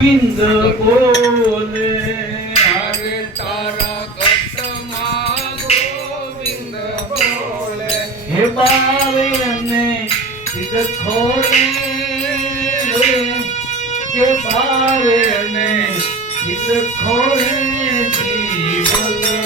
ગોવિંદ બોલે. હરે તારા કટમાં ગોવિંદ બોલે. હે બાવે અને ખોલે કે બાવે અને ખોલે જીવલે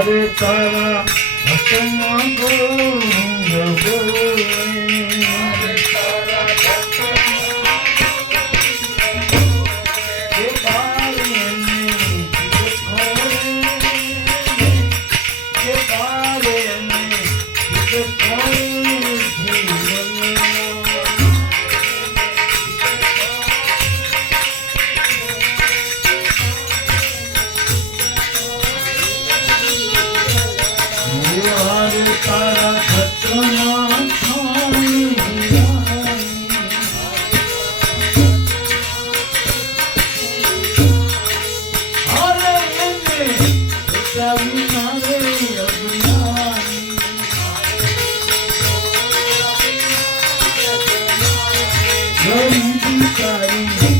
হরে তারা অহংকারী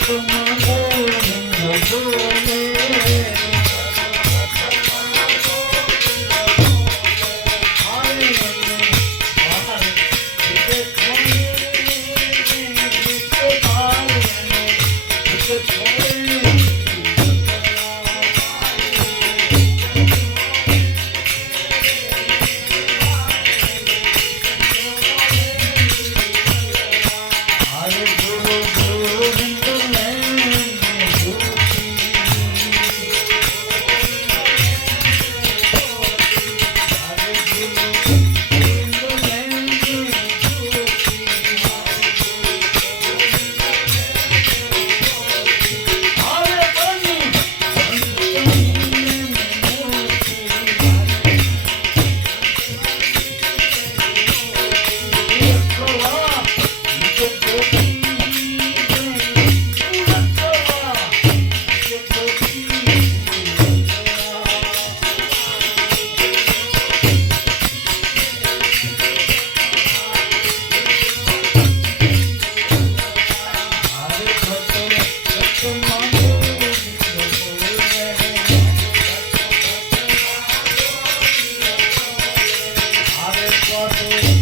তোমার Thank you.